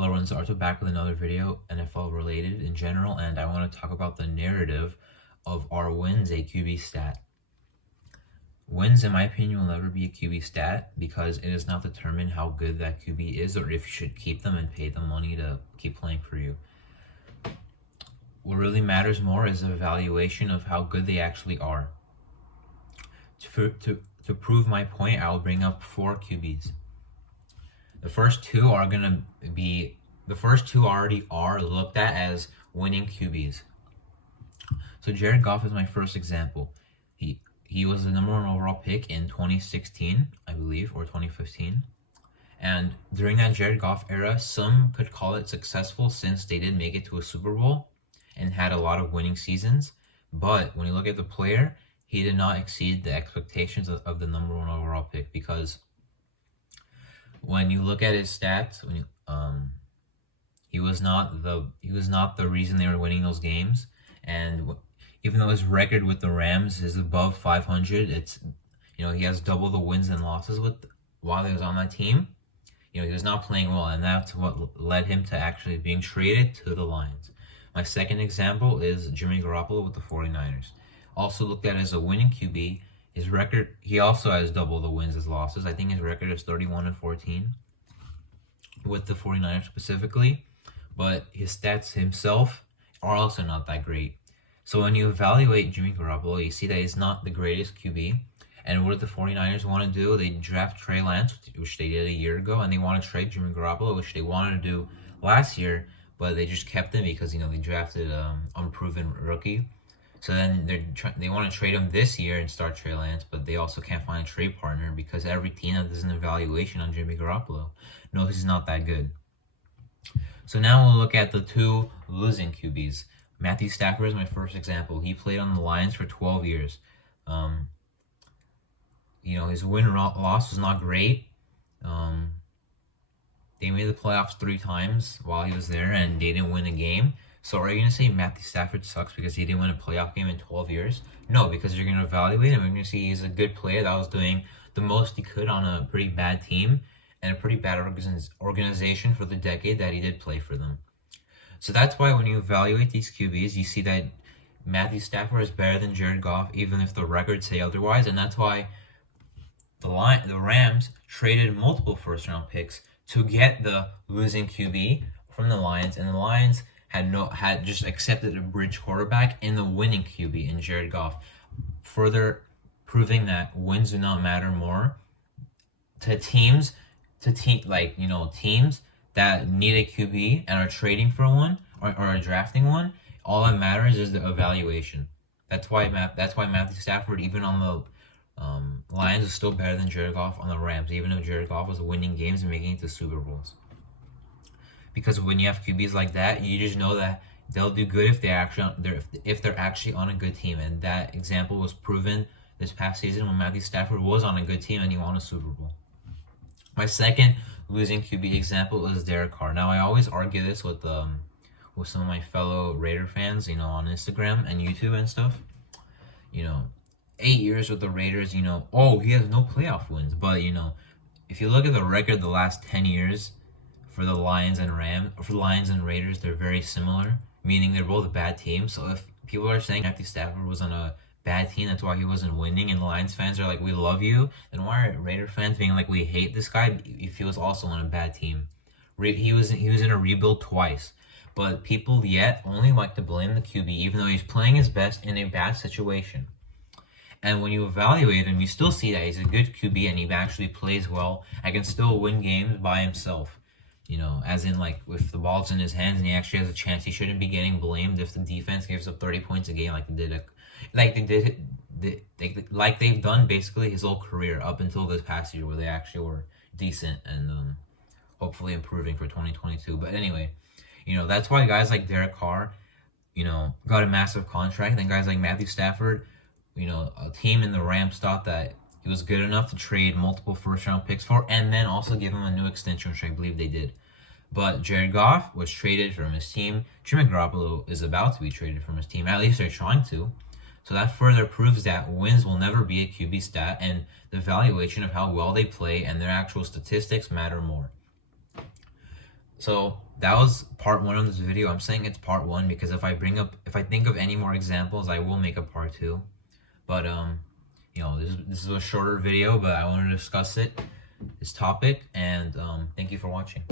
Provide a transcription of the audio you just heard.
Hello everyone, so Arthur back with another video, NFL related in general, and I want to talk about the narrative of are wins a QB stat. Wins, in my opinion, will never be a QB stat because it does not determine how good that QB is or if you should keep them and pay them money to keep playing for you. What really matters more is the evaluation of how good they actually are. To prove my point, I'll bring up 4 QBs. The first two already are looked at as winning QBs. So Jared Goff is my first example. He was the number 1 overall pick in 2016, I believe, or 2015. And during that Jared Goff era, some could call it successful since they did make it to a Super Bowl and had a lot of winning seasons. But when you look at the player, he did not exceed the expectations of the number 1 overall pick, because when you look at his stats, he was not the reason they were winning those games. And even though his record with the Rams is above 500, he has double the wins and losses while he was on that team. He was not playing well, and that's what led him to actually being traded to the Lions. My second example is Jimmy Garoppolo with the 49ers. Also looked at as a winning QB. His record, he also has double the wins as losses. I think his record is 31-14 with the 49ers specifically, but his stats himself are also not that great. So when you evaluate Jimmy Garoppolo, you see that he's not the greatest QB. And what did the 49ers want to do? They draft Trey Lance, which they did a year ago, and they want to trade Jimmy Garoppolo, which they wanted to do last year, but they just kept him because they drafted unproven rookie. So then they want to trade him this year and start Trey Lance, but they also can't find a trade partner because every team does an evaluation on Jimmy Garoppolo knows he's not that good. So now we'll look at the 2 losing QBs. Matthew Stafford is my first example. He played on the Lions for 12 years. His win-loss was not great. They made the playoffs 3 times while he was there, and they didn't win a game. So are you going to say Matthew Stafford sucks because he didn't win a playoff game in 12 years? No, because you're going to evaluate him. You're going to see he's a good player that was doing the most he could on a pretty bad team and a pretty bad organization for the decade that he did play for them. So that's why when you evaluate these QBs, you see that Matthew Stafford is better than Jared Goff, even if the records say otherwise. And that's why the Rams traded multiple first-round picks to get the losing QB from the Lions, and the Lions had just accepted a bridge quarterback in the winning QB in Jared Goff, further proving that wins do not matter more to teams that need a QB and are trading for one or are drafting one. All that matters is the evaluation. That's why Matthew Stafford, even on the Lions, is still better than Jared Goff on the Rams, even though Jared Goff was winning games and making it to Super Bowls. Because when you have QBs like that, you just know that they'll do good if they're actually on a good team. And that example was proven this past season when Matthew Stafford was on a good team and he won a Super Bowl. My losing QB example is Derek Carr. Now, I always argue this with some of my fellow Raider fans, on Instagram and YouTube and stuff. 8 years with the Raiders, he has no playoff wins. But, if you look at the record the last 10 years for the Lions and Raiders, they're very similar, meaning they're both bad teams. So if people are saying Matthew Stafford was on a bad team, that's why he wasn't winning, and the Lions fans are like, we love you, then why are Raider fans being like, we hate this guy if he was also on a bad team? He was in a rebuild twice. But people yet only like to blame the QB, even though he's playing his best in a bad situation. And when you evaluate him, you still see that he's a good QB and he actually plays well and can still win games by himself. As in, if the ball's in his hands and he actually has a chance, he shouldn't be getting blamed if the defense gives up 30 points a game like they've done basically his whole career up until this past year, where they actually were decent and hopefully improving for 2022. But anyway, that's why guys like Derek Carr, got a massive contract, and guys like Matthew Stafford, a team in the Rams thought that he was good enough to trade multiple first-round picks for, and then also give him a new extension, which I believe they did. But Jared Goff was traded from his team. Jimmy Garoppolo is about to be traded from his team. At least they're trying to. So that further proves that wins will never be a QB stat, and the evaluation of how well they play and their actual statistics matter more. So that was part one of this video. I'm saying it's part one because if I think of any more examples, I will make a part two. But you know, this is a shorter video, but I want to discuss this topic, and thank you for watching.